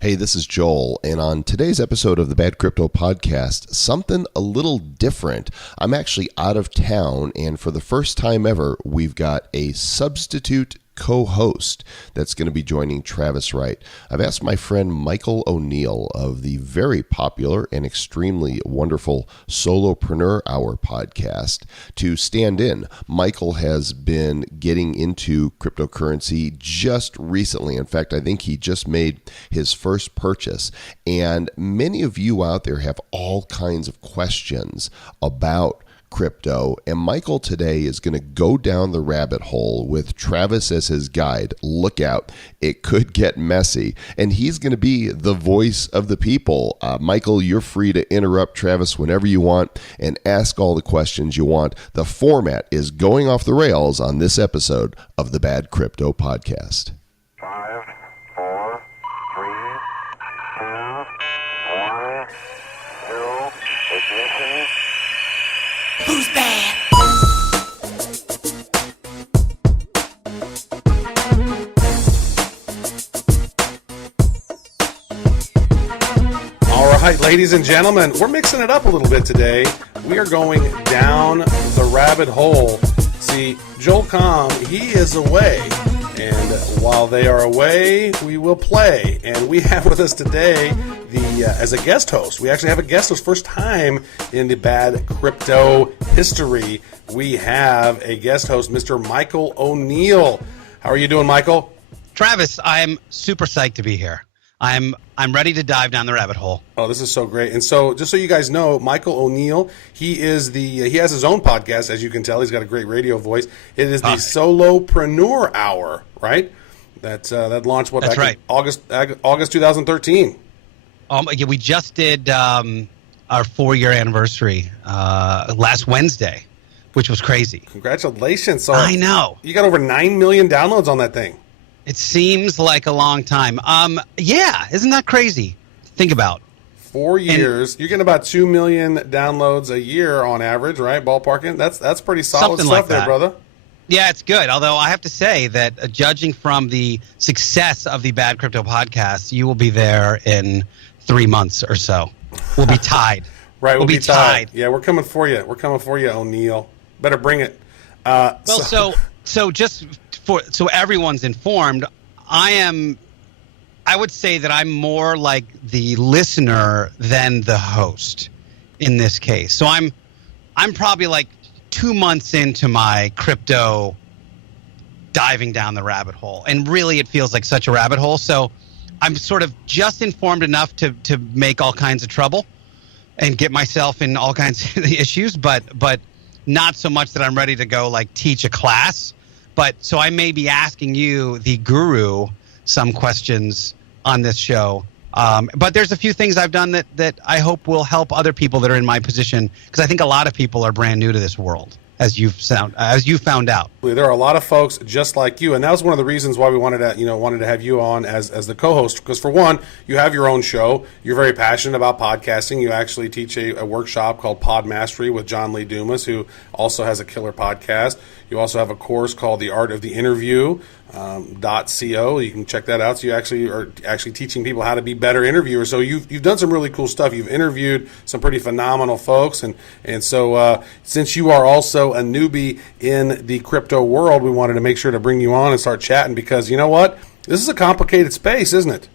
Hey, this is Joel, and on today's episode of the Bad Crypto Podcast, something a little different. I'm actually out of town, and for the first time ever, we've got a substitute co-host that's going to be joining Travis Wright. I've asked my friend Michael O'Neill of the very popular and extremely wonderful Solopreneur Hour podcast to stand in. Michael has been getting into cryptocurrency just recently. In fact, I think he just made his first purchase. And many of you out there have all kinds of questions about crypto, and Michael today is going to go down the rabbit hole with Travis as his guide. Look out, it could get messy, and he's going to be the voice of the people. Michael, you're free to interrupt Travis whenever you want and ask all the questions you want. The format is going off the rails on this episode of the Bad Crypto Podcast. 5, 4, 3, 2, 1, 0, ignition. Who's bad? All right, ladies and gentlemen, we're mixing it up a little bit today. We are going down the rabbit hole. See, Joel Com, he is away. And while they are away, we will play. And we have with us today, as a guest host, we actually have a guest host. First time in the Bad Crypto history, we have a guest host, Mr. Michael O'Neill. How are you doing, Michael? Travis, I'm super psyched to be here. I'm ready to dive down the rabbit hole. Oh, this is so great. And so just so you guys know, Michael O'Neill, he has his own podcast, as you can tell. He's got a great radio voice. It is the Solopreneur Hour, right? That launched That's right. In August 2013. Yeah, we just did our 4-year anniversary last Wednesday, which was crazy. Congratulations. So I know. You got over 9 million downloads on that thing. It seems like a long time. Yeah, isn't that crazy? Think about. 4 years. You're getting about 2 million downloads a year on average, right? Ballparking. That's pretty solid Something stuff like there, that. brother. Yeah, it's good. Although I have to say that judging from the success of the Bad Crypto Podcast, you will be there in 3 months or so. We'll be tied. Right, we'll be tied. Yeah, we're coming for you. We're coming for you, O'Neill. Better bring it. So just so everyone's informed, I would say that I'm more like the listener than the host in this case. So I'm probably like 2 months into my crypto diving down the rabbit hole, and really it feels like such a rabbit hole. So I'm sort of just informed enough to make all kinds of trouble and get myself in all kinds of issues, but not so much that I'm ready to go like teach a class. But so I may be asking you, the guru, some questions on this show. But there's a few things I've done that I hope will help other people that are in my position, because I think a lot of people are brand new to this world, as you found out. There are a lot of folks just like you, and that was one of the reasons why we wanted to have you on as the co-host. Because for one, you have your own show. You're very passionate about podcasting. You actually teach a workshop called Pod Mastery with John Lee Dumas, who also has a killer podcast. You also have a course called The Art of the Interview. .co. You can check that out. So you actually are teaching people how to be better interviewers. So you've done some really cool stuff. You've interviewed some pretty phenomenal folks, and so since you are also a newbie in the crypto world, we wanted to make sure to bring you on and start chatting, because you know what, this is a complicated space, isn't it?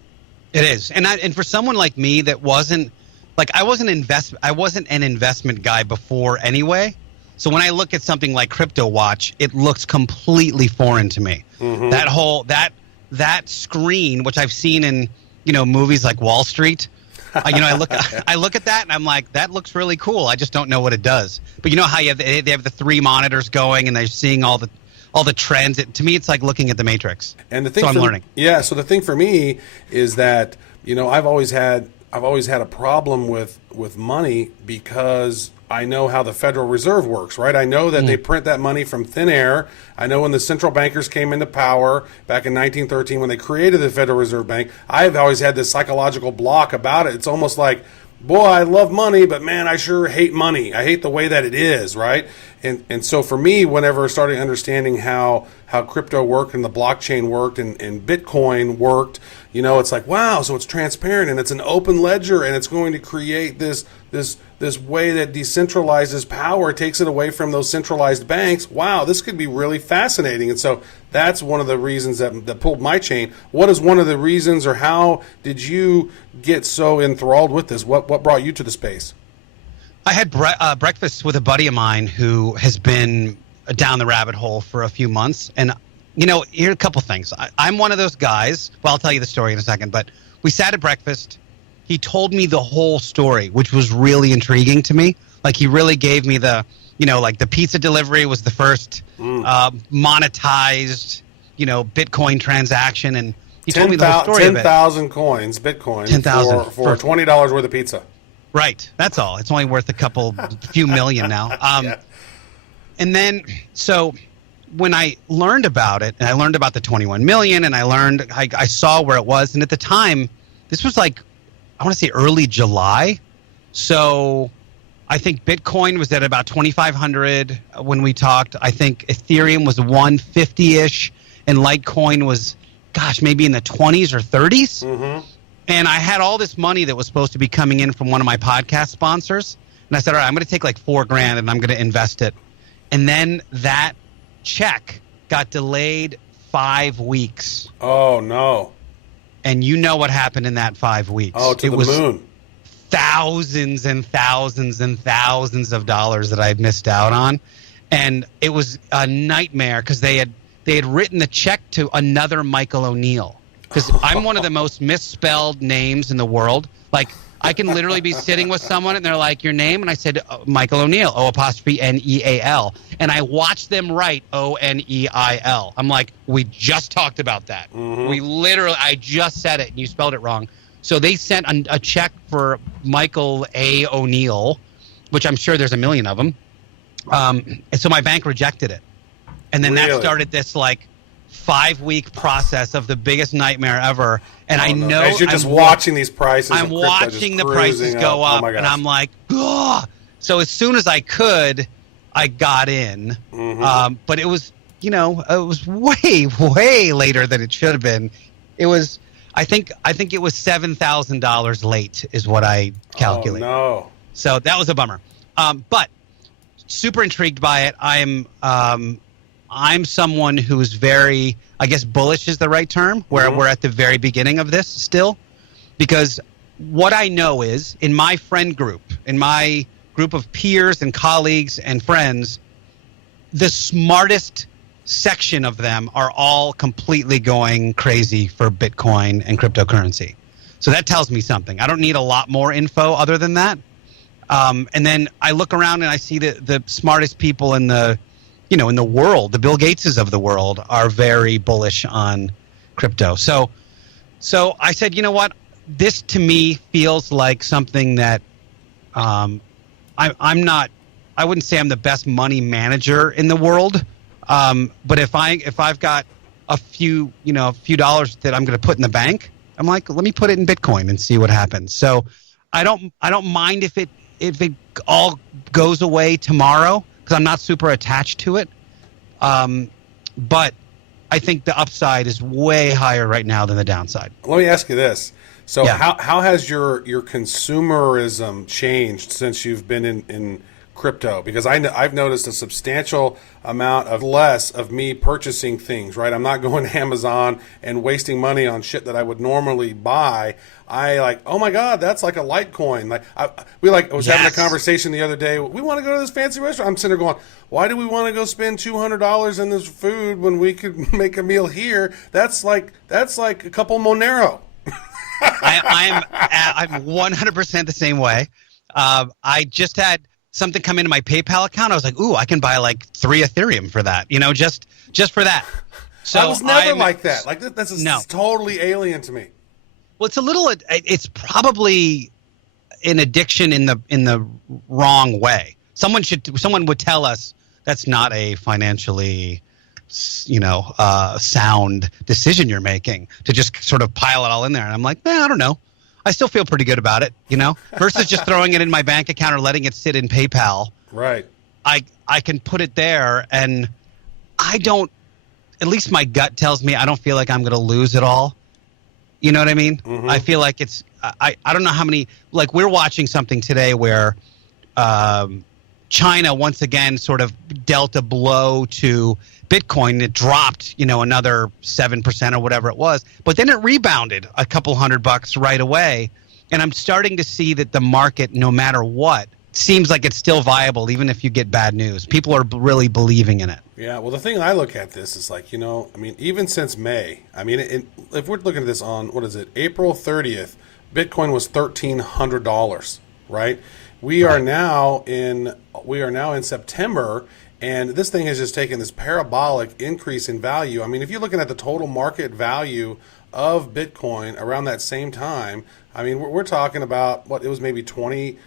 It is, and for someone like me that wasn't like I wasn't an investment guy before anyway. So when I look at something like Crypto Watch, it looks completely foreign to me. Mm-hmm. That whole that screen, which I've seen in movies like Wall Street, I look at that and I'm like, that looks really cool. I just don't know what it does. But you know how they have the 3 monitors going and they're seeing all the trends. To me, it's like looking at the Matrix. And the thing, so I'm learning. Yeah. So the thing for me is that I've always had a problem with money, because I know how the Federal Reserve works, right? I know that they print that money from thin air. I know when the central bankers came into power back in 1913, when they created the Federal Reserve Bank, I've always had this psychological block about it. It's almost like boy, I love money, but man, I sure hate money. I hate the way that it is, right? And so for me, whenever I started understanding how crypto worked and the blockchain worked and Bitcoin worked, it's like, wow, so it's transparent and it's an open ledger and it's going to create this way that decentralizes power, takes it away from those centralized banks. Wow, this could be really fascinating. And so that's one of the reasons that pulled my chain. What is one of the reasons, or how did you get so enthralled with this? What brought you to the space? I had breakfast with a buddy of mine who has been down the rabbit hole for a few months. And, here are a couple things. I'm one of those guys. Well, I'll tell you the story in a second. But we sat at breakfast. He told me the whole story, which was really intriguing to me. Like, he really gave me the, like the pizza delivery was the first monetized, Bitcoin transaction. And he told me the whole story of it. 10,000 coins, Bitcoin, 10,000 for $20 worth of pizza. Right. That's all. It's only worth a few million now. Yeah. And then, so when I learned about it, and I learned about the 21 million, and I saw where it was. And at the time, this was like, I want to say early July. So I think Bitcoin was at about 2,500 when we talked. I think Ethereum was 150-ish, and Litecoin was, maybe in the 20s or 30s. Mm-hmm. And I had all this money that was supposed to be coming in from one of my podcast sponsors. And I said, all right, I'm going to take like $4,000 and I'm going to invest it. And then that check got delayed 5 weeks. Oh, no. And you know what happened in that 5 weeks. Oh, to the moon. Thousands and thousands and thousands of dollars that I missed out on. And it was a nightmare because they had written the check to another Michael O'Neill. Because I'm one of the most misspelled names in the world. Like, I can literally be sitting with someone and they're like, your name? And I said, Michael O'Neill, O''Neal. And I watched them write O'Neil. I'm like, we just talked about that. Mm-hmm. I just said it and you spelled it wrong. So they sent a check for Michael A. O'Neill, which I'm sure there's a million of them. And so my bank rejected it. And then that started this, 5-week process of the biggest nightmare ever. And I know as you're just watching these prices. I'm watching the prices go up, and I'm like, ugh. So as soon as I could, I got in. Mm-hmm. But it was, it was way, way later than it should have been. It was, I think it was $7,000 late is what I calculated. Oh, no. So that was a bummer. But super intrigued by it. I'm someone who's very, I guess bullish is the right term, where we're at the very beginning of this still. Because what I know is, in my friend group, in my group of peers and colleagues and friends, the smartest section of them are all completely going crazy for Bitcoin and cryptocurrency. So that tells me something. I don't need a lot more info other than that. And then I look around and I see the smartest people in the world, the Bill Gateses of the world, are very bullish on crypto. So I said, you know what? This to me feels like something that I'm not. I wouldn't say I'm the best money manager in the world, but if I've got a few dollars that I'm going to put in the bank, I'm like, let me put it in Bitcoin and see what happens. So I don't mind if it all goes away tomorrow, because I'm not super attached to it. But I think the upside is way higher right now than the downside. Let me ask you this. So how has your consumerism changed since you've been in crypto? Because I've noticed a substantial amount of less of me purchasing things, right? I'm not going to Amazon and wasting money on shit that I would normally buy. Oh my God, that's like a Litecoin. I was having a conversation the other day. We want to go to this fancy restaurant. I'm sitting there going, why do we want to go spend $200 on this food when we could make a meal here? That's like a couple Monero. I'm 100% the same way. I just had something come into my PayPal account. I was like, ooh, I can buy like 3 Ethereum for that, just for that. So I was never like that. Like that's totally alien to me. Well, it's probably an addiction in the wrong way. Someone would tell us that's not a financially, sound decision you're making, to just sort of pile it all in there. And I'm like, I don't know. I still feel pretty good about it, versus just throwing it in my bank account or letting it sit in PayPal. Right. I can put it there, and I don't, at least my gut tells me I don't feel like I'm going to lose it all. You know what I mean? Mm-hmm. I feel like I don't know how many, like we're watching something today where China once again sort of dealt a blow to Bitcoin. It dropped, another 7% or whatever it was, but then it rebounded a couple $100 right away. And I'm starting to see that the market, no matter what, seems like it's still viable, even if you get bad news. People are really believing in it. Yeah, well, the thing I look at this is like, even since May, if we're looking at this on, April 30th, Bitcoin was $1,300, right? We are now in September, and this thing has just taken this parabolic increase in value. If you're looking at the total market value of Bitcoin around that same time, we're talking about what it was, maybe 20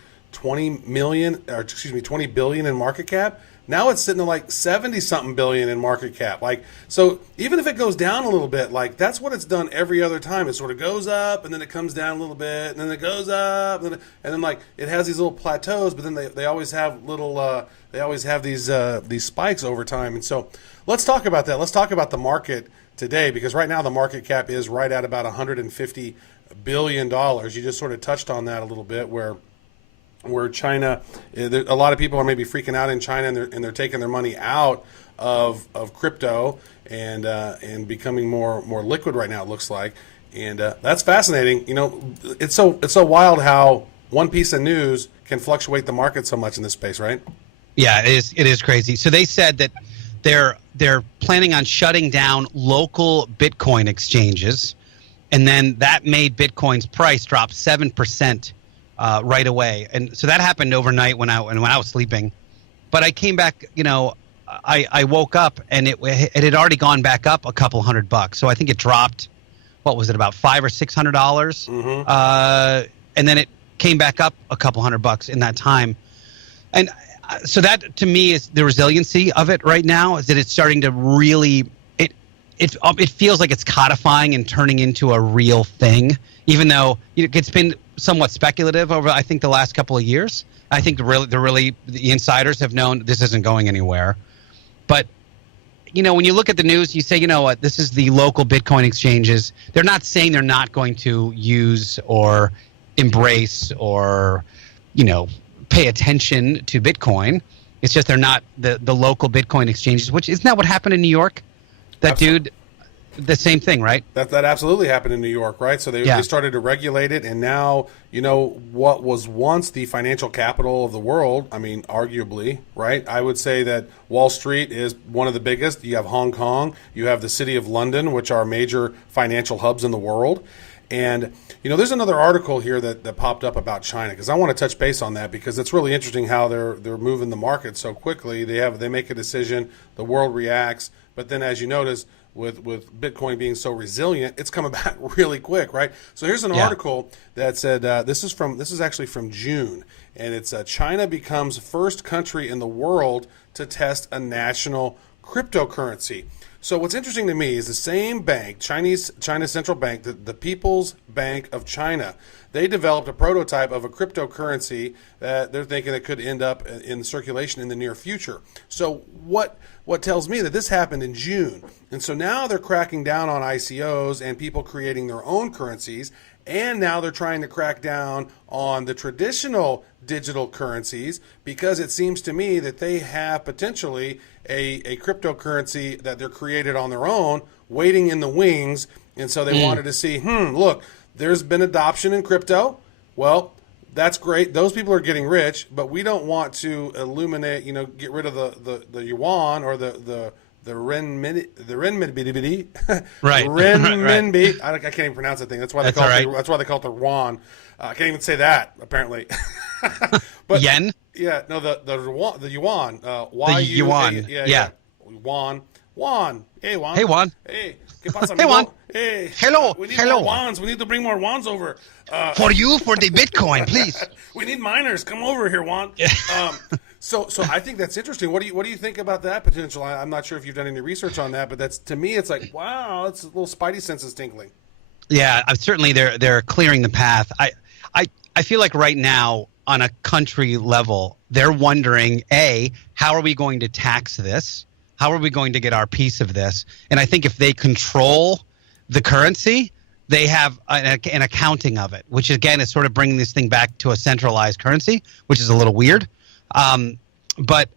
billion in market cap. Now it's sitting at like 70 something billion in market cap. So even if it goes down a little bit, that's what it's done every other time. It sort of goes up and then it comes down a little bit, and then it goes up, and then it has these little plateaus, but then they always have little these spikes over time. And so let's talk about that. Let's talk about the market today, because right now the market cap is right at about $150 billion. You just sort of touched on that a little bit, where China, a lot of people are maybe freaking out in China, and they're taking their money out of crypto and becoming more liquid right now, it looks like, and that's fascinating. It's so wild how one piece of news can fluctuate the market so much in this space, right? Yeah, it is crazy. So they said that they're planning on shutting down local Bitcoin exchanges, and then that made Bitcoin's price drop 7%. Right away, and so that happened overnight when I was sleeping. But I came back, I woke up and it had already gone back up a couple $100. So I think it dropped, what was it, about $500 or $600, Mm-hmm. And then it came back up a couple $100 in that time. And so that to me is the resiliency of it right now, is that it's starting to really it feels like it's codifying and turning into a real thing, even though it's been somewhat speculative over, I think, the last couple of years. I think the insiders have known this isn't going anywhere. But when you look at the news, you say, you know what, this is the local Bitcoin exchanges. They're not saying they're not going to use or embrace or pay attention to Bitcoin. It's just they're not the local Bitcoin exchanges, which isn't that what happened in New York? That Absolutely. Dude, the same thing, right? That absolutely happened in New York, right? So they started to regulate it, and now, what was once the financial capital of the world, arguably, right? I would say that Wall Street is one of the biggest. You have Hong Kong, you have the city of London, which are major financial hubs in the world. And, there's another article here that popped up about China, because I want to touch base on that, because it's really interesting how they're moving the market so quickly. They make a decision, the world reacts, but then, as you notice, with Bitcoin being so resilient, it's coming back really quick, right? So here's an article that said this is actually from June, and it's China becomes first country in the world to test a national cryptocurrency. So what's interesting to me is the same bank, China's central bank, the People's Bank of China, they developed a prototype of a cryptocurrency that they're thinking it could end up in circulation in the near future. So what tells me that this happened in June. And so now they're cracking down on ICOs and people creating their own currencies. And now they're trying to crack down on the traditional digital currencies, because it seems to me that they have potentially a cryptocurrency that they're created on their own, waiting in the wings. And so they wanted to see, look, there's been adoption in crypto. Well, that's great. Those people are getting rich, but we don't want to eliminate, get rid of the yuan or the renminbi, right? Renminbi. I can't even pronounce that thing. That's why they call it the yuan. I can't even say that, apparently. But yen. Yeah, no, the yuan. The yuan. Yeah. Juan. Hey, Juan. Hey, Juan. Hey. ¿Qué pasa, Hey, Juan. Hey. Hello. We need Hello. more Juans. We need to bring more Juans over. For the Bitcoin, please. We need miners. Come over here, Juan. So I think that's interesting. What do you think about that potential? I'm not sure if you've done any research on that, but to me, it's like, wow, it's a little spidey senses tingling. Yeah, certainly they're clearing the path. I feel like right now on a country level, they're wondering, A, how are we going to tax this? How are we going to get our piece of this? And I think if they control the currency, they have an accounting of it, which again is sort of bringing this thing back to a centralized currency, which is a little weird. But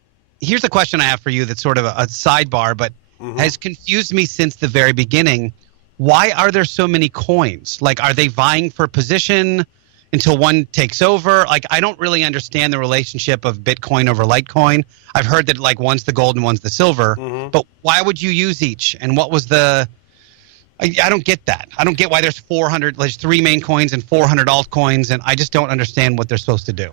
here's a question I have for you that's sort of a sidebar, but has confused me since the very beginning. Why are there so many coins? Like, are they vying for position until one takes over? Like, I don't really understand the relationship of Bitcoin over Litecoin. I've heard that like one's the gold and one's the silver, but why would you use each? And what was the? I don't get that. I don't get why there's 3 main coins and 400 altcoins, and I just don't understand what they're supposed to do.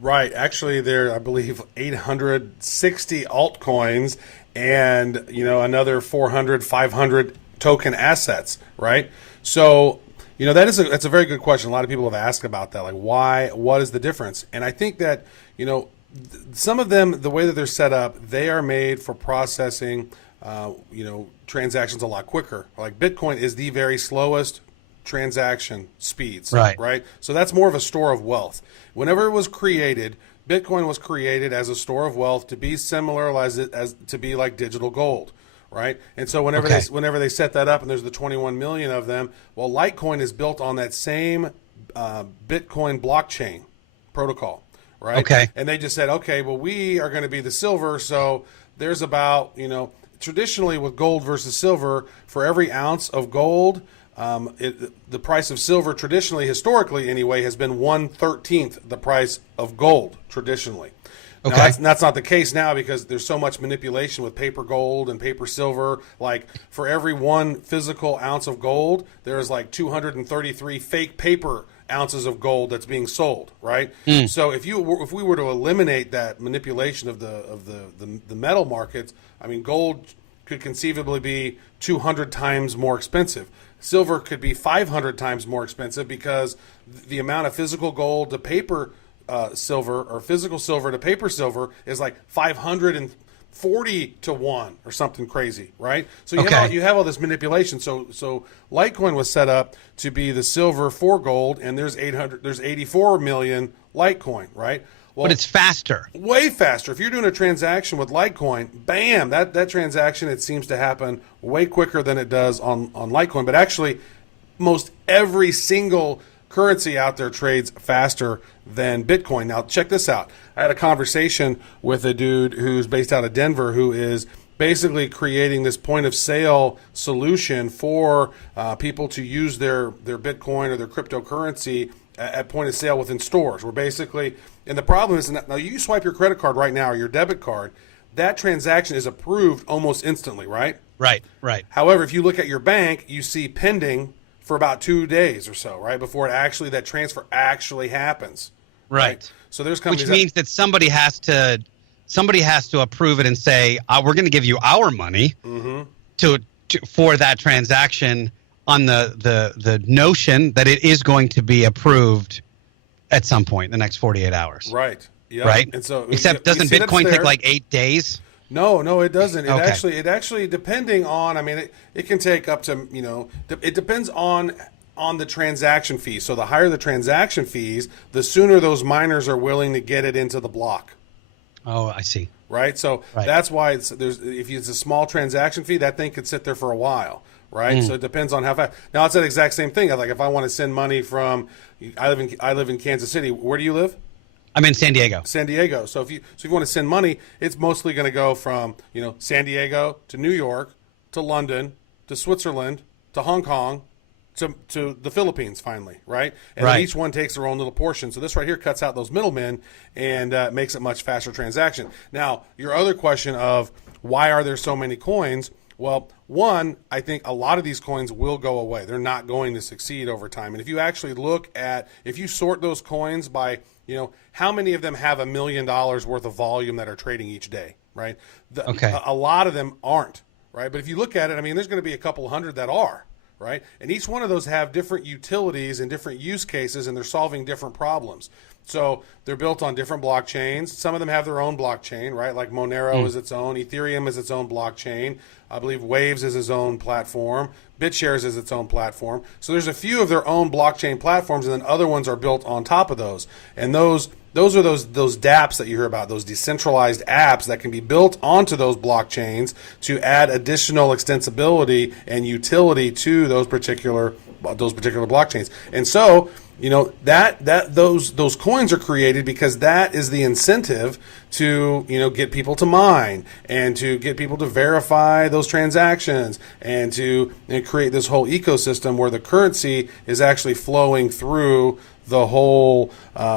Right. Actually, there I believe 860 altcoins, and another 400, 500 token assets. Right. So that's a very good question. A lot of people have asked about that. Like, why? What is the difference? And I think that some of them, the way that they're set up, they are made for processing transactions a lot quicker. Like Bitcoin is the very slowest transaction speeds. Right. So that's more of a store of wealth. Whenever it was created, Bitcoin was created as a store of wealth to be similar as to be like digital gold. Right. And so whenever they set that up, and there's the 21 million of them, well, Litecoin is built on that same Bitcoin blockchain protocol. Right. Okay. And they just said, okay, well, we are going to be the silver. So there's about, traditionally with gold versus silver, for every ounce of gold, the price of silver traditionally, historically anyway, has been 1/13 the price of gold traditionally. Okay. Now, that's not the case now because there's so much manipulation with paper gold and paper silver. Like for every 1 physical ounce of gold, there's like 233 fake paper ounces of gold that's being sold, right? So if we were to eliminate that manipulation of the metal markets, I mean, gold could conceivably be 200 times more expensive. Silver could be 500 times more expensive because the amount of physical gold to paper silver, or physical silver to paper silver, is like 540 to 1 or something crazy, right? So you have all this manipulation. So Litecoin was set up to be the silver for gold, and there's 84 million Litecoin, right? Well, but it's faster. Way faster. If you're doing a transaction with Litecoin, bam, that transaction, it seems to happen way quicker than it does on Litecoin. But actually, most every single currency out there trades faster than Bitcoin. Now, check this out. I had a conversation with a dude who's based out of Denver who is basically creating this point of sale solution for people to use their Bitcoin or their cryptocurrency at point of sale within stores. Where basically, and the problem is, now you swipe your credit card right now or your debit card, that transaction is approved almost instantly, right? Right. However, if you look at your bank, you see pending for about 2 days or so, right, before that transfer actually happens. Right. So there's companies, which means that somebody has to approve it and say, we're going to give you our money for that transaction, on the notion that it is going to be approved at some point in the next 48 hours. Right. Yeah. Right. And so, except doesn't Bitcoin take like 8 days? No, it doesn't. Okay. It actually, depending on, I mean, it can take up to, it depends on the transaction fees. So the higher the transaction fees, the sooner those miners are willing to get it into the block. Oh, I see. Right. So that's why if it's a small transaction fee, that thing could sit there for a while. Right. So it depends on how fast. Now it's that exact same thing. Like if I want to send money from, I live in Kansas City. Where do you live? I'm in San Diego. San Diego. So if you want to send money, it's mostly going to go from San Diego to New York to London to Switzerland to Hong Kong to the Philippines finally, right? And then each one takes their own little portion. So this right here cuts out those middlemen and makes it much faster transaction. Now your other question of why are there so many coins? Well, one, I think a lot of these coins will go away. They're not going to succeed over time. And if you actually if you sort those coins by, how many of them have $1 million worth of volume that are trading each day, right? A lot of them aren't, right? But if you look at it, I mean, there's going to be a couple hundred that are, right? And each one of those have different utilities and different use cases, and they're solving different problems. So they're built on different blockchains. Some of them have their own blockchain, right? Like Monero is its own, Ethereum is its own blockchain. I believe Waves is its own platform. BitShares is its own platform. So there's a few of their own blockchain platforms, and then other ones are built on top of those. And those are those dApps that you hear about, those decentralized apps that can be built onto those blockchains to add additional extensibility and utility to those particular blockchains. And so, those coins are created because that is the incentive to, get people to mine and to get people to verify those transactions and to create this whole ecosystem where the currency is actually flowing through the whole,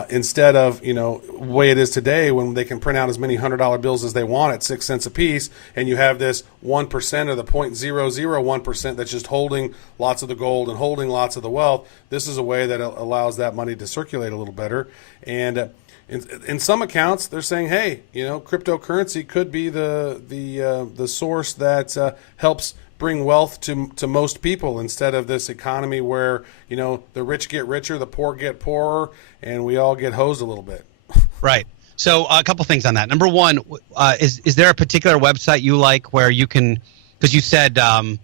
instead of, the way it is today when they can print out as many $100 bills as they want at 6 cents a piece, and you have this 1% or the 0.001% that's just holding lots of the gold and holding lots of the wealth. This is a way that allows that money to circulate a little better. And in some accounts, they're saying, hey, cryptocurrency could be the source that helps bring wealth to most people, instead of this economy where, the rich get richer, the poor get poorer, and we all get hosed a little bit. Right. So a couple things on that. Number one, is there a particular website you like where you can, because you said you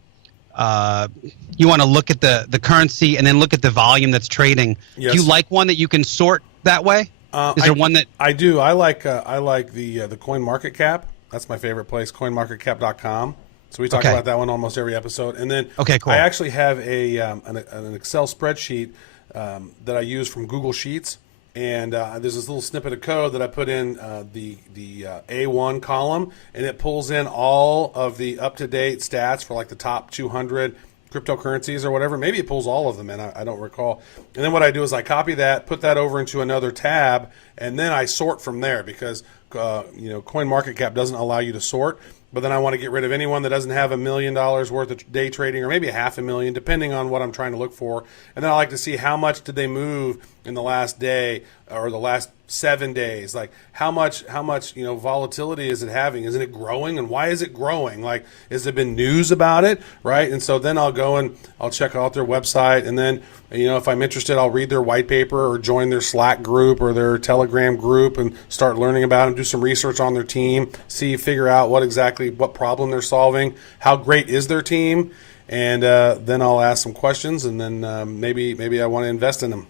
want to look at the currency and then look at the volume that's trading. Yes. Do you like one that you can sort that way? Is there one that I do? I like the CoinMarketCap. That's my favorite place, coinmarketcap.com. So we talk about that one almost every episode. And then cool. I actually have an Excel spreadsheet that I use from Google Sheets. And there's this little snippet of code that I put in the A1 column, and it pulls in all of the up-to-date stats for like the top 200 cryptocurrencies or whatever. Maybe it pulls all of them in. I don't recall. And then what I do is I copy that, put that over into another tab, and then I sort from there because CoinMarketCap doesn't allow you to sort. But then I want to get rid of anyone that doesn't have $1 million worth of day trading, or maybe $500,000, depending on what I'm trying to look for. And then I like to see how much did they move in the last day or the last 7 days. Like how much volatility is it having? Isn't it growing? And why is it growing? Like, has there been news about it? Right. And so then I'll go and I'll check out their website, and then if I'm interested, I'll read their white paper or join their Slack group or their Telegram group and start learning about them, do some research on their team, figure out what problem they're solving, how great is their team, and then I'll ask some questions, and then maybe I want to invest in them.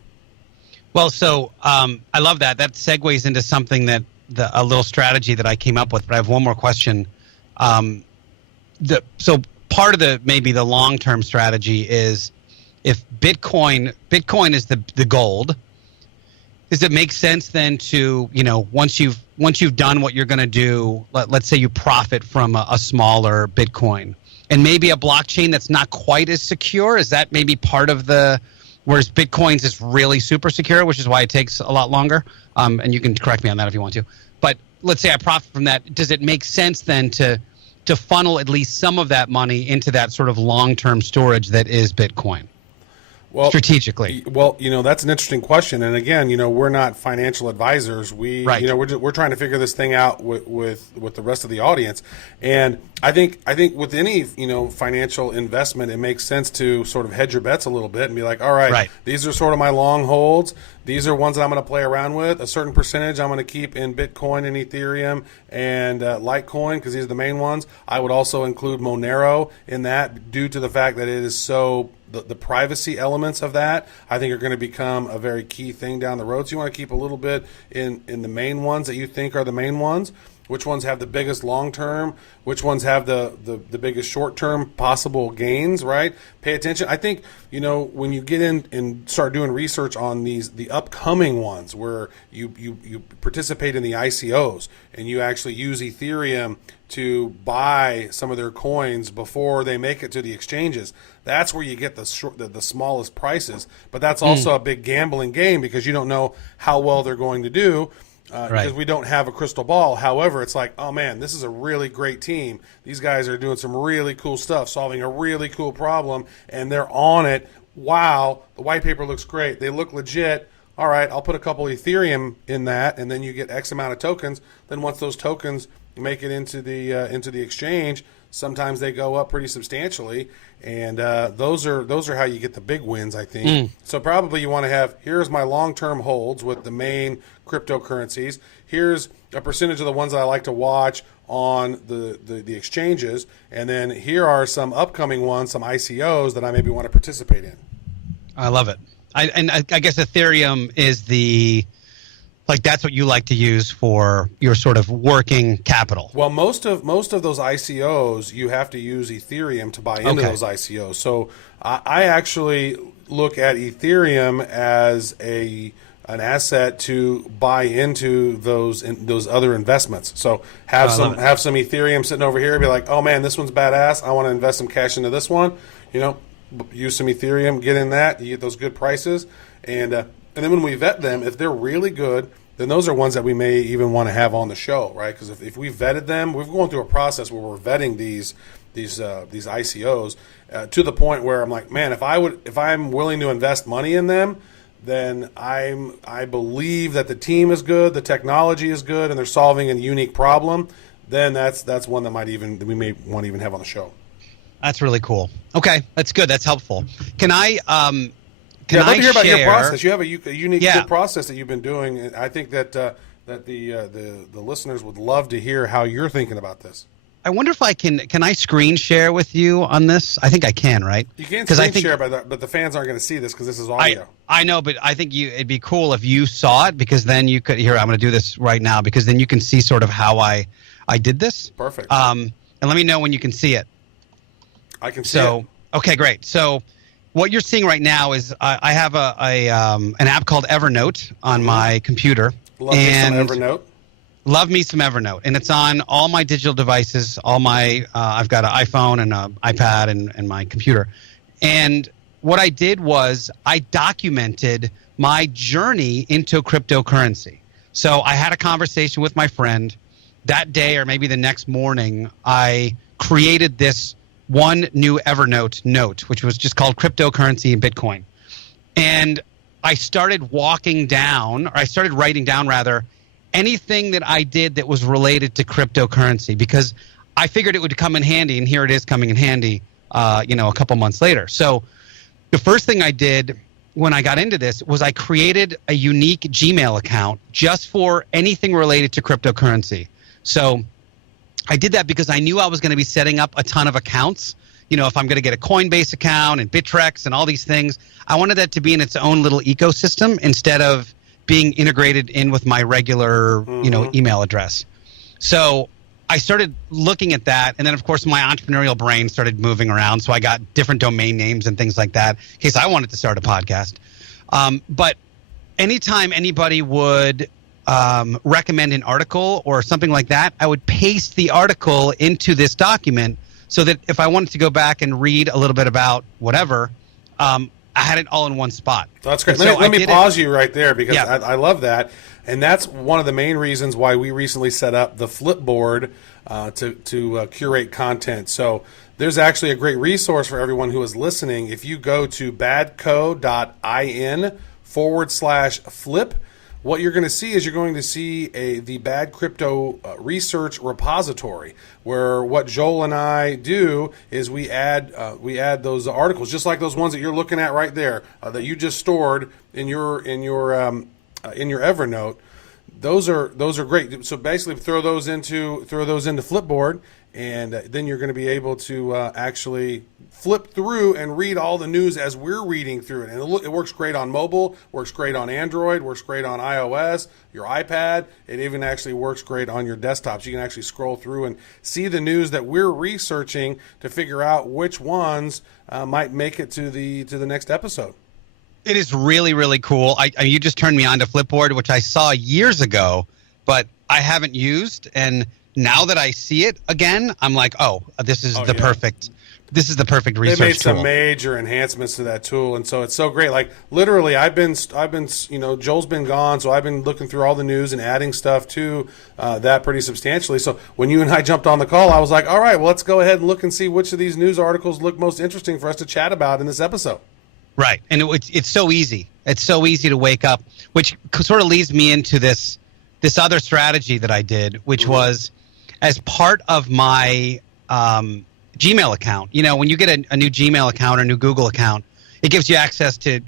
Well, so I love that. That segues into something that a little strategy that I came up with. But I have one more question. So part of the long-term strategy is, if Bitcoin is the gold, does it make sense then to, once you've done what you're going to do, let's say you profit from a smaller Bitcoin and maybe a blockchain that's not quite as secure? Is that maybe part of whereas Bitcoin's is really super secure, which is why it takes a lot longer? And you can correct me on that if you want to. But let's say I profit from that. Does it make sense then to funnel at least some of that money into that sort of long-term storage that is Bitcoin? Well, strategically. Well, that's an interesting question. And again, we're not financial advisors. We're trying to figure this thing out with the rest of the audience. And I think with any, financial investment, it makes sense to sort of hedge your bets a little bit and be like, all right. These are sort of my long holds. These are ones that I'm going to play around with. A certain percentage I'm going to keep in Bitcoin and Ethereum and Litecoin, because these are the main ones. I would also include Monero in that, due to the fact that it is so the privacy elements of that, I think, are going to become a very key thing down the road. So you want to keep a little bit in the main ones that you think are the main ones. Which ones have the biggest long term? Which ones have the biggest short term possible gains? Right. Pay attention. I think when you get in and start doing research on the upcoming ones, where you participate in the ICOs and you actually use Ethereum to buy some of their coins before they make it to the exchanges. That's where you get the smallest prices. But that's also a big gambling game, because you don't know how well they're going to do. Because we don't have a crystal ball. However, it's like, oh man, this is a really great team. These guys are doing some really cool stuff, solving a really cool problem, and they're on it. Wow, the white paper looks great. They look legit. All right, I'll put a couple Ethereum in that, and then you get X amount of tokens. Then once those tokens make it into the exchange, Sometimes they go up pretty substantially, and those are how you get the big wins, I think. So probably you want to have, here's my long-term holds with the main cryptocurrencies. Here's a percentage of the ones that I like to watch on the exchanges, and then here are some upcoming ones, some ICOs that I maybe want to participate in. I love it. I guess Ethereum is that's what you like to use for your sort of working capital. Well, most of those ICOs, you have to use Ethereum to buy into those ICOs. So I actually look at Ethereum as an asset to buy into those other investments. So have some Ethereum sitting over here, be like, oh man, this one's badass. I want to invest some cash into this one. Use some Ethereum, get in that. You get those good prices, and then when we vet them, if they're really good, then those are ones that we may even want to have on the show, right? Because if we vetted them, we're going through a process where we're vetting these ICOs to the point where I'm like, man, if I'm willing to invest money in them, then I believe that the team is good, the technology is good, and they're solving a unique problem. Then that's one that we may want to even have on the show. That's really cool. Okay, that's good. That's helpful. Can I? I'd love to hear about your process. You have a unique good process that you've been doing. And I think that the listeners would love to hear how you're thinking about this. I wonder if I can I screen share with you on this? I think I can, right? You can screen share, but the fans aren't going to see this because this is audio. I know, but I think it'd be cool if you saw it, because then you could. Here, I'm going to do this right now, because then you can see sort of how I did this. Perfect. And let me know when you can see it. I can see it. Okay, great. So what you're seeing right now is I have an app called Evernote on my computer. Love me some Evernote. Love me some Evernote, and it's on all my digital devices. I've got an iPhone and an iPad and my computer. And what I did was I documented my journey into cryptocurrency. So I had a conversation with my friend that day, or maybe the next morning. I created this one new Evernote note, which was just called Cryptocurrency and Bitcoin. And I started writing down anything that I did that was related to cryptocurrency, because I figured it would come in handy, and here it is coming in handy, a couple months later. So the first thing I did when I got into this was I created a unique Gmail account just for anything related to cryptocurrency. So I did that because I knew I was going to be setting up a ton of accounts. If I'm going to get a Coinbase account and Bittrex and all these things, I wanted that to be in its own little ecosystem instead of being integrated in with my regular, email address. So I started looking at that, and then of course my entrepreneurial brain started moving around. So I got different domain names and things like that in case I wanted to start a podcast. But anytime anybody would recommend an article or something like that, I would paste the article into this document so that if I wanted to go back and read a little bit about whatever, I had it all in one spot. That's great. Let me pause you right there, because I love that. And that's one of the main reasons why we recently set up the Flipboard to curate content. So there's actually a great resource for everyone who is listening. If you go to badco.in/flip, what you're going to see is the Bad Crypto research repository, where what Joel and I do is we add those articles, just like those ones that you're looking at right there, that you just stored in your Evernote. Those are great. So basically, throw those into Flipboard, and then you're going to be able to actually flip through and read all the news as we're reading through it. And it works great on mobile, works great on Android, works great on iOS, your iPad. It even actually works great on your desktops. You can actually scroll through and see the news that we're researching to figure out which ones might make it to the next episode. It is really, really cool. You just turned me on to Flipboard, which I saw years ago, but I haven't used. And now that I see it again, I'm like, this is perfect. This is the perfect research tool. They made some major enhancements to that tool, and so it's so great. Like literally, I've been, Joel's been gone, so I've been looking through all the news and adding stuff to that pretty substantially. So when you and I jumped on the call, I was like, all right, well, let's go ahead and look and see which of these news articles look most interesting for us to chat about in this episode. Right, and it's so easy. It's so easy to wake up, which sort of leads me into this other strategy that I did, which was as part of my Gmail account. You know, when you get a new Gmail account or new Google account, it gives you access to,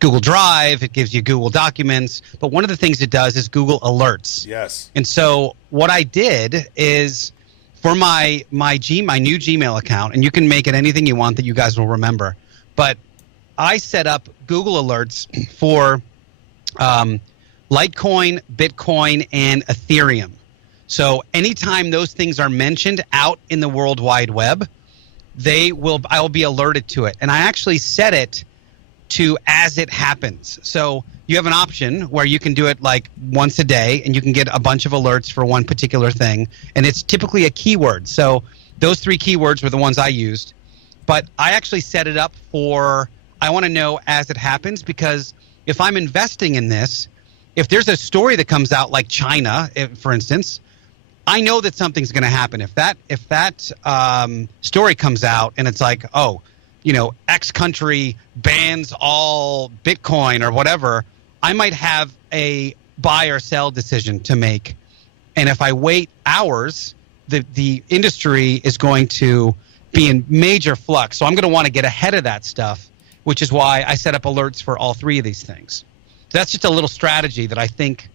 Google Drive. It gives you Google Documents. But one of the things it does is Google Alerts. Yes. And so what I did is for my new Gmail account, and you can make it anything you want that you guys will remember, but I set up Google Alerts for Litecoin, Bitcoin, and Ethereum. So anytime those things are mentioned out in the World Wide Web, I will be alerted to it. And I actually set it to as it happens. So you have an option where you can do it like once a day, and you can get a bunch of alerts for one particular thing. And it's typically a keyword. So those 3 keywords were the ones I used. But I actually set it up for, I want to know as it happens, because if I'm investing in this, if there's a story that comes out like China, for instance, I know that something's going to happen. If that story comes out and it's like, X country bans all Bitcoin or whatever, I might have a buy or sell decision to make. And if I wait hours, the industry is going to be in major flux. So I'm going to want to get ahead of that stuff, which is why I set up alerts for all 3 of these things. So that's just a little strategy that I think,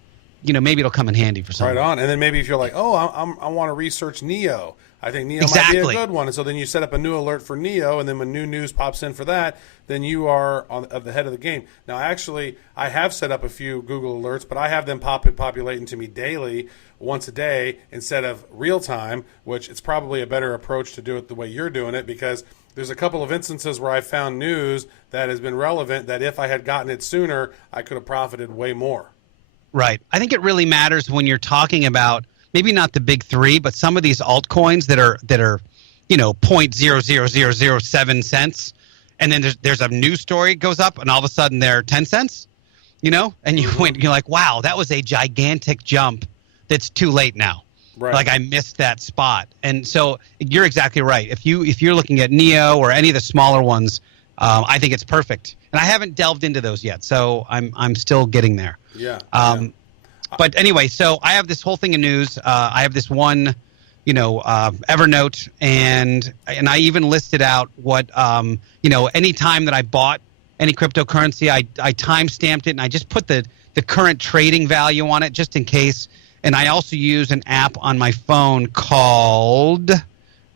maybe it'll come in handy for someone. Right on. And then maybe if you're like, I want to research NEO. I think NEO might be a good one. And so then you set up a new alert for NEO, and then when new news pops in for that, then you are at the head of the game. Now, actually, I have set up a few Google alerts, but I have them populating to me daily, once a day, instead of real time, which it's probably a better approach to do it the way you're doing it, because there's a couple of instances where I found news that has been relevant that if I had gotten it sooner, I could have profited way more. Right. I think it really matters when you're talking about maybe not the big 3, but some of these altcoins that are 0.00007 cents, and then there's a news story goes up, and all of a sudden they're 10 cents, and you're like, wow, that was a gigantic jump. That's too late now. Right. Like I missed that spot. And so you're exactly right. If you're looking at NEO or any of the smaller ones, I think it's perfect. And I haven't delved into those yet, so I'm still getting there. Yeah. But anyway, so I have this whole thing of news. I have this one, Evernote, and I even listed out what, any time that I bought any cryptocurrency, I time stamped it, and I just put the current trading value on it just in case. And I also use an app on my phone called,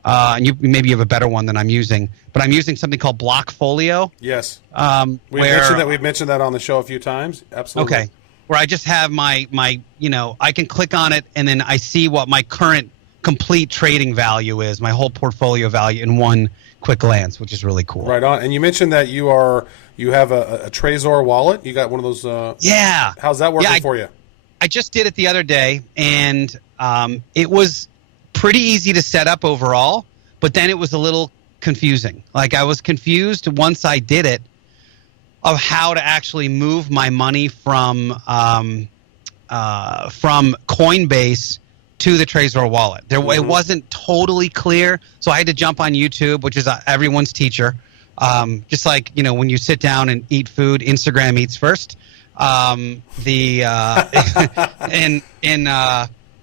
and maybe you have a better one than I'm using, but I'm using something called Blockfolio. Yes. We've mentioned that on the show a few times. Absolutely. Okay. Where I just have my I can click on it, and then I see what my current complete trading value is, my whole portfolio value in one quick glance, which is really cool. Right on. And you mentioned that you have a Trezor wallet. You got one of those. Yeah. How's that working for you? I just did it the other day, and it was pretty easy to set up overall, but then it was a little confusing. Like I was confused once I did it of how to actually move my money from Coinbase to the Trezor wallet. It wasn't totally clear, so I had to jump on YouTube, which is everyone's teacher. Just like when you sit down and eat food, Instagram eats first.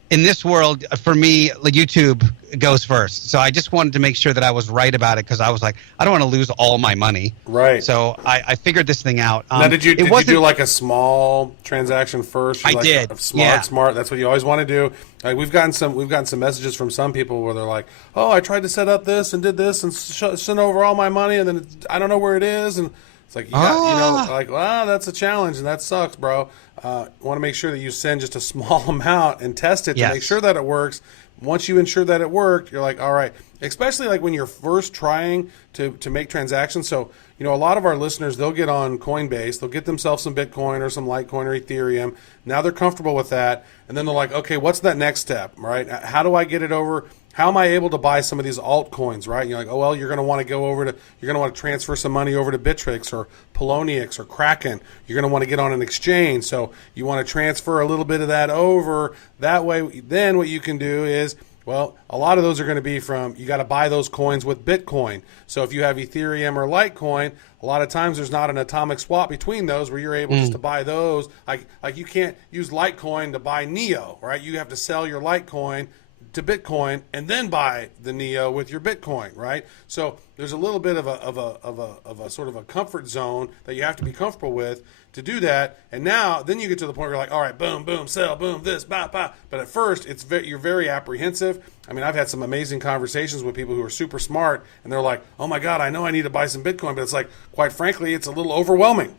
In this world, for me, YouTube goes first. So I just wanted to make sure that I was right about it, because I was like, I don't want to lose all my money. Right. So I figured this thing out. Now, did you do like a small transaction first? I did. Smart. That's what you always want to do. Like we've gotten some messages from some people where they're like, "Oh, I tried to set up this and did this and sent over all my money, and then I don't know where it is." And it's like, that's a challenge, and that sucks, bro. Want to make sure that you send just a small amount and test it to make sure that it works. Once you ensure that it worked, you're like, all right. Especially like when you're first trying to make transactions. So, a lot of our listeners, they'll get on Coinbase, they'll get themselves some Bitcoin or some Litecoin or Ethereum. Now they're comfortable with that. And then they're like, okay, what's that next step, right? How do I get it over? How am I able to buy some of these altcoins, right? And you're like, oh, well, you're going to want to transfer some money over to Bittrex or Poloniex or Kraken. You're going to want to get on an exchange. So you want to transfer a little bit of that over. That way, then what you can do is, well, a lot of those are going to be you got to buy those coins with Bitcoin. So if you have Ethereum or Litecoin, a lot of times there's not an atomic swap between those where you're able just to buy those. Like you can't use Litecoin to buy NEO, right? You have to sell your Litecoin to Bitcoin and then buy the Neo with your Bitcoin, right? So there's a little bit of a sort of a comfort zone that you have to be comfortable with to do that. And now, then you get to the point where you're like, all right, boom, boom, sell, boom, this, bah, bah. But at first, you're very apprehensive. I mean, I've had some amazing conversations with people who are super smart, and they're like, oh my God, I know I need to buy some Bitcoin, but it's like, quite frankly, it's a little overwhelming.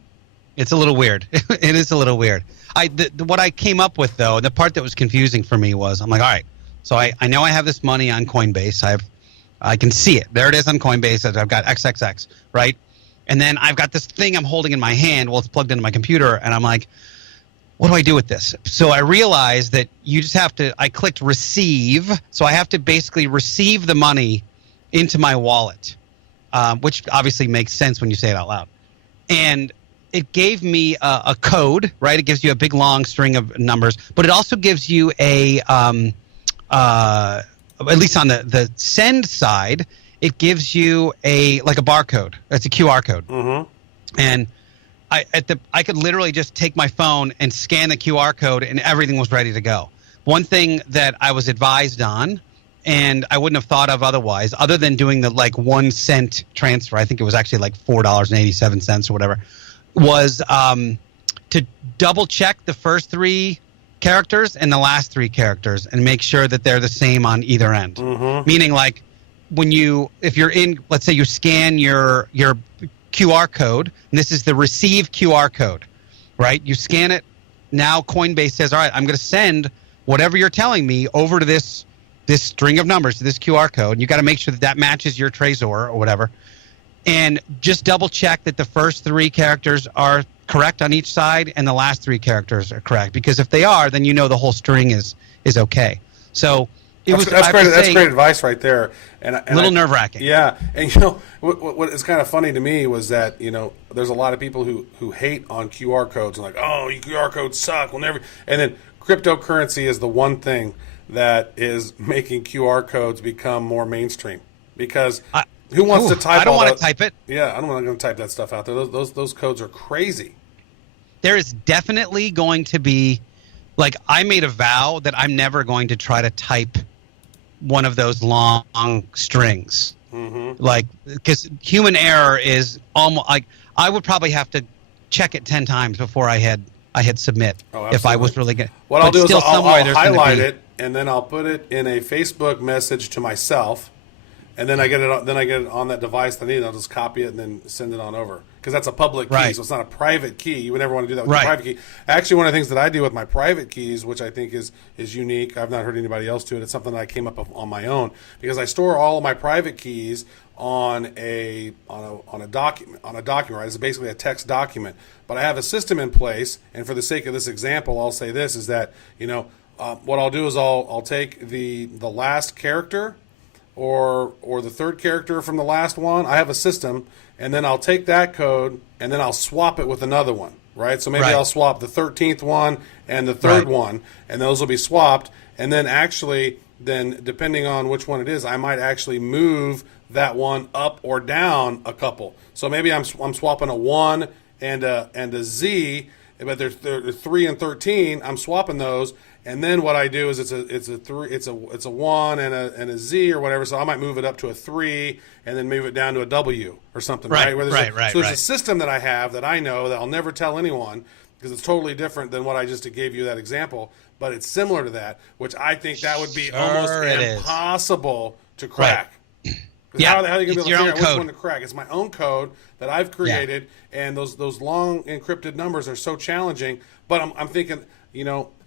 It's a little weird. It is a little weird. What I came up with, though, the part that was confusing for me was, I'm like, all right, so I know I have this money on Coinbase. I can see it. There it is on Coinbase. I've got XXX, right? And then I've got this thing I'm holding in my hand. Well, it's plugged into my computer, and I'm like, what do I do with this? So I realized that you just have to, I clicked receive. So I have to basically receive the money into my wallet, which obviously makes sense when you say it out loud. And it gave me a code, right? It gives you a big long string of numbers, but it also gives you at least on the send side, it gives you a barcode. It's a QR code. Mm-hmm. And I could literally just take my phone and scan the QR code and everything was ready to go. One thing that I was advised on, and I wouldn't have thought of otherwise, other than doing the 1 cent transfer, I think it was actually like $4.87 or whatever, was to double check the first 3 characters and the last 3 characters and make sure that they're the same on either end. Mm-hmm. Meaning, like, if you're in, let's say you scan your QR code, and this is the receive QR code, right? You scan it. Now Coinbase says, all right, I'm going to send whatever you're telling me over to this string of numbers, to this QR code. And you got to make sure that matches your Trezor or whatever. And just double check that the first 3 characters are correct on each side and the last 3 characters are correct. Because if they are, then you know the whole string is okay. So that's great advice right there. And a little nerve-wracking. Yeah. And, what is kind of funny to me was that, there's a lot of people who hate on QR codes and like, oh, QR codes suck. We'll never. And then cryptocurrency is the one thing that is making QR codes become more mainstream. Because who wants to type? I don't want to type it. Yeah, I'm not going to type that stuff out there. Those codes are crazy. There is definitely going to be, I made a vow that I'm never going to try to type one of those long strings. Mm-hmm. Because human error is almost I would probably have to check it 10 times before I had submit if I was really good. What I'll do is I'll highlight it and then I'll put it in a Facebook message to myself, and then I get it on that device that I need. I'll just copy it and then send it on over because that's a public key, so it's not a private key. You would never want to do that with a private key. Actually, one of the things that I do with my private keys, which I think is unique, I've not heard anybody else do it. It's something that I came up with on my own because I store all of my private keys on a document. Right? It's basically a text document. But I have a system in place, and for the sake of this example, I'll say this: is that what I'll do is I'll take the last character or the third character from the last one. I have a system, and then I'll take that code and then I'll swap it with another one, right? So maybe I'll swap the 13th one and the third one, and those will be swapped. And then actually, depending on which one it is, I might actually move that one up or down a couple. So maybe I'm swapping a 1 and a Z, but they're 3 and 13. I'm swapping those. And then what I do is it's a 1 and a Z or whatever. So I might move it up to a 3 and then move it down to a W or something, right? So there's a system that I have that I know that I'll never tell anyone because it's totally different than what I just gave you that example. But it's similar to that, which I think that would be almost impossible to crack. Yeah, how are you going to be able to figure out which one to crack? It's my own code that I've created, and those long encrypted numbers are so challenging. But I'm thinking,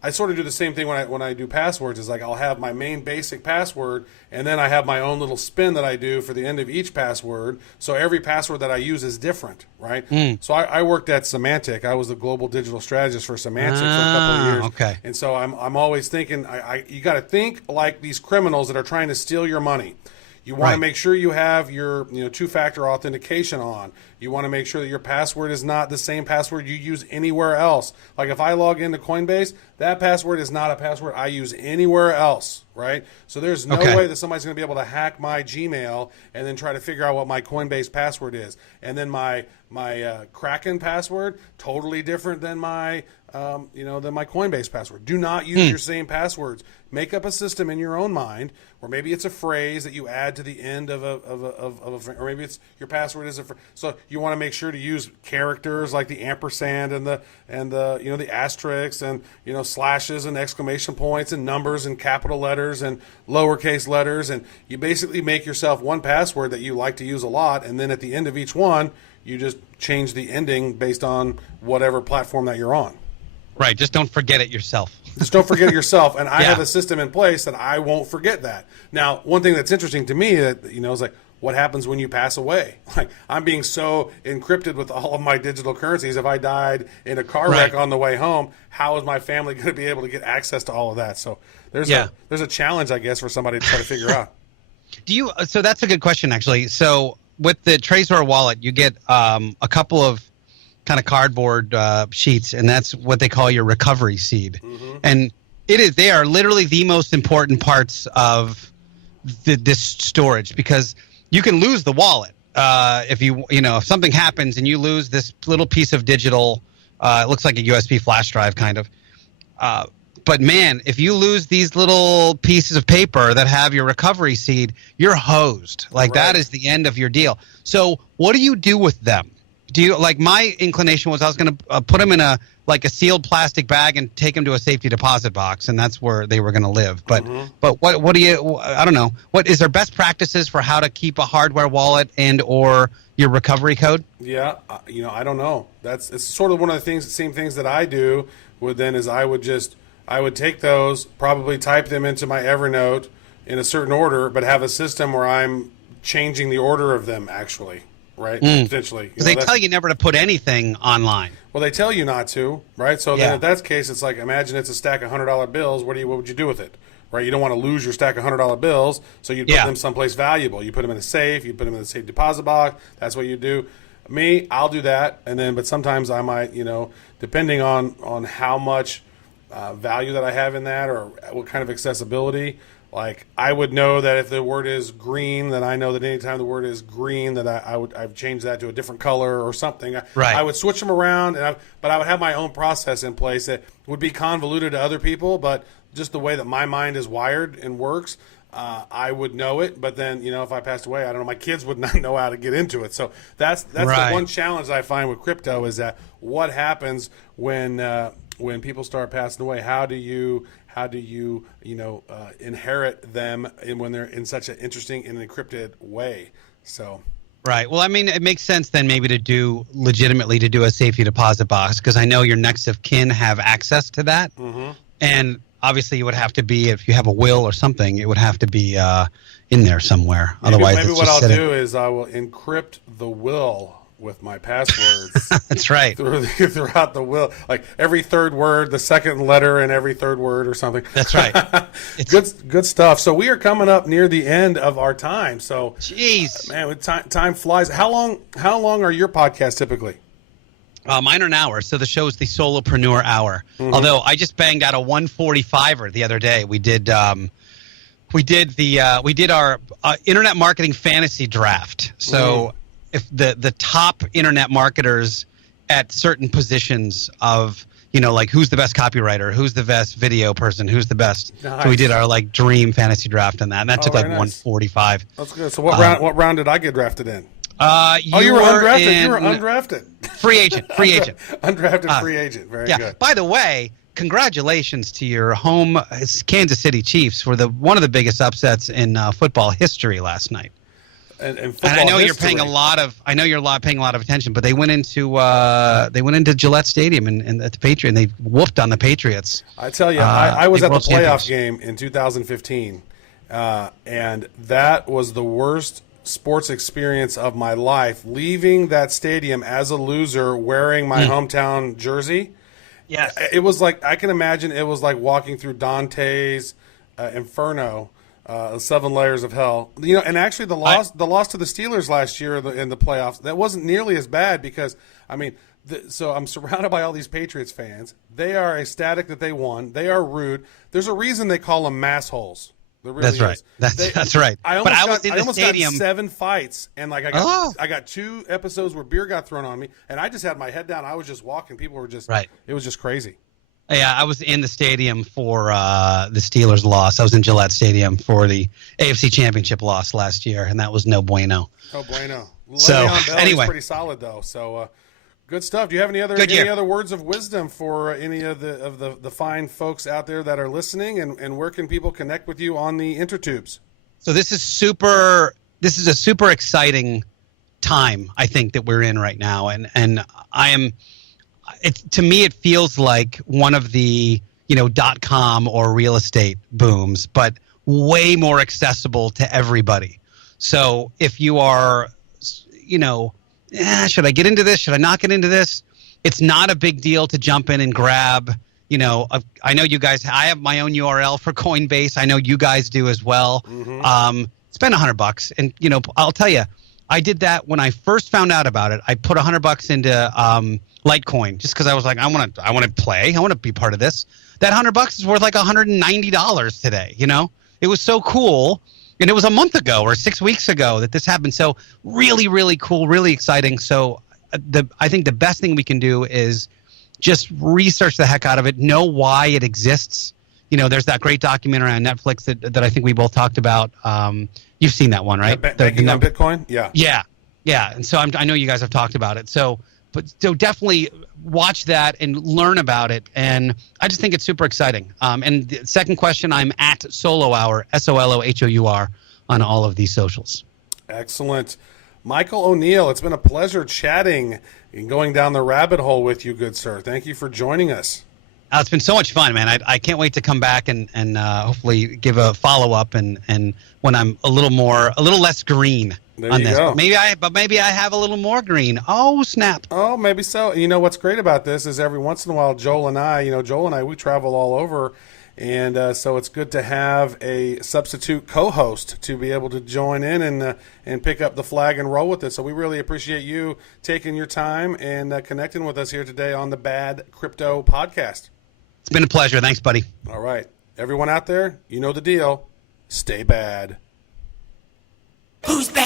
I sort of do the same thing when I do passwords. Is I'll have my main basic password, and then I have my own little spin that I do for the end of each password. So every password that I use is different, right? So I worked at Symantec. I was the global digital strategist for Symantec for a couple of years. Okay. And so I'm always thinking, you got to think like these criminals that are trying to steal your money. You want to make sure you have your 2-factor authentication on. You want to make sure that your password is not the same password you use anywhere else. Like if I log into Coinbase, that password is not a password I use anywhere else, right? So there's no way that somebody's going to be able to hack my Gmail and then try to figure out what my Coinbase password is. And then my Kraken password, totally different than my than my Coinbase password. Do not use your same passwords. Make up a system in your own mind, or maybe it's a phrase that you add to the end of or maybe it's your password is so you want to make sure to use characters like the ampersand and the the asterisks and slashes and exclamation points and numbers and capital letters and lowercase letters, and you basically make yourself one password that you like to use a lot, and then at the end of each one you just change the ending based on whatever platform that you're on. Right. Just don't forget it yourself. Just don't forget it yourself. And I have a system in place that I won't forget that. Now, one thing that's interesting to me that, is like, what happens when you pass away? Like, I'm being so encrypted with all of my digital currencies. If I died in a car wreck on the way home, how is my family going to be able to get access to all of that? So there's a challenge, I guess, for somebody to try to figure out. So that's a good question, actually. So with the Trezor wallet, you get a couple of kind of cardboard sheets, and that's what they call your recovery seed. And they are literally the most important parts of this storage, because you can lose the wallet if something happens and you lose this little piece of digital. It looks like a USB flash drive kind of. But man, if you lose these little pieces of paper that have your recovery seed, you're hosed. Like that is the end of your deal. So what do you do with them? My inclination was I was going to put them in a sealed plastic bag and take them to a safety deposit box, and that's where they were going to live. But what do you? I don't know. What is there best practices for how to keep a hardware wallet and or your recovery code? Yeah, I don't know. It's sort of one of the same things that I do. I would take those, probably type them into my Evernote in a certain order, but have a system where I'm changing the order of them actually. Right, potentially. Because they tell you never to put anything online. Well, they tell you not to, right? So then, in that case, it's like, imagine it's a stack of $100 bills. What would you do with it, right? You don't want to lose your stack of $100 bills, so you put them someplace valuable. You put them in a safe. You put them in a safe deposit box. That's what you do. Me, I'll do that, but sometimes I might, depending on how much value that I have in that or what kind of accessibility. Like, I would know that if the word is green, then I know that anytime the word is green, that I've changed that to a different color or something. I would switch them around, but I would have my own process in place that would be convoluted to other people, but just the way that my mind is wired and works, I would know it. But then, if I passed away, I don't know, my kids would not know how to get into it. So that's the one challenge I find with crypto is that what happens when people start passing away? How do you inherit them when they're in such an interesting and encrypted way? So right. Well, I mean, it makes sense then maybe to do a safety deposit box, because I know your next of kin have access to that. And obviously it would have to be, if you have a will or something, it would have to be in there somewhere. Otherwise, maybe what I'll do is I will encrypt the will with my passwords. That's right. Throughout the will, like every third word, the second letter in every third word or something. That's right. Good stuff. So we are coming up near the end of our time. So, jeez, man, time flies. How long are your podcasts typically? Mine are an hour. So the show is the Solopreneur Hour. Although I just banged out a 145er the other day. We did our internet marketing fantasy draft. So if the top internet marketers at certain positions of, like who's the best copywriter, who's the best video person, who's the best. Nice. So we did our dream fantasy draft on that, and that took 145. That's good. So what round did I get drafted in? You were undrafted. You were undrafted. Free agent. Undrafted free agent. Very good. By the way, congratulations to your home Kansas City Chiefs for one of the biggest upsets in football history last night. And I know you're paying a lot of attention, but they went into Gillette Stadium and at the Patriots, and they whooped on the Patriots. I tell you, I was at the playoff game in 2015, and that was the worst sports experience of my life. Leaving that stadium as a loser, wearing my hometown jersey. Yes, it was like, I can imagine it was like walking through Dante's Inferno. 7 layers of hell. And actually the loss to the Steelers last year in the playoffs, that wasn't nearly as bad because, so I'm surrounded by all these Patriots fans. They are ecstatic that they won. They are rude. There's a reason they call them massholes. There really That's right. is. That's right. I was in the almost stadium. got 7 fights, and I got 2 episodes where beer got thrown on me, and I just had my head down. I was just walking. People were just right. It was just crazy. Yeah, I was in the stadium for the Steelers' loss. I was in Gillette Stadium for the AFC Championship loss last year, and that was no bueno. No bueno. So, Le'Veon Bell anyway. is pretty solid, though. So, good stuff. Do you have any other words of wisdom for any of the fine folks out there that are listening, and where can people connect with you on the intertubes? So this is a super exciting time, I think, that we're in right now, and to me it feels like one of the .com or real estate booms, but way more accessible to everybody. So if you are should I get into this? Should I not get into this? It's not a big deal to jump in and grab. I know you guys. I have my own URL for Coinbase. I know you guys do as well. Mm-hmm. Spend $100, and I'll tell you, I did that when I first found out about it. I put $100 into Litecoin just because I was like, I want to play. I want to be part of this. That $100 is worth like $190 today. It was so cool. And it was a month ago or 6 weeks ago that this happened. So really, really cool, really exciting. So I think the best thing we can do is just research the heck out of it, know why it exists. There's that great documentary on Netflix that I think we both talked about. You've seen that one, right? Banking on Bitcoin? Yeah. Yeah. And so I know you guys have talked about it. So definitely watch that and learn about it. And I just think it's super exciting. And the second question, I'm at Solo Hour, SOLOHOUR, on all of these socials. Excellent. Michael O'Neill, it's been a pleasure chatting and going down the rabbit hole with you, good sir. Thank you for joining us. It's been so much fun, man. I can't wait to come back and hopefully give a follow-up and when I'm a little less green there on you this. go. Maybe I have a little more green. Oh, snap. Oh, maybe so. What's great about this is every once in a while, Joel and I, we travel all over. And so it's good to have a substitute co-host to be able to join in and pick up the flag and roll with it. So we really appreciate you taking your time and connecting with us here today on the Bad Crypto Podcast. It's been a pleasure. Thanks, buddy. All right. Everyone out there, you know the deal. Stay bad. Who's bad?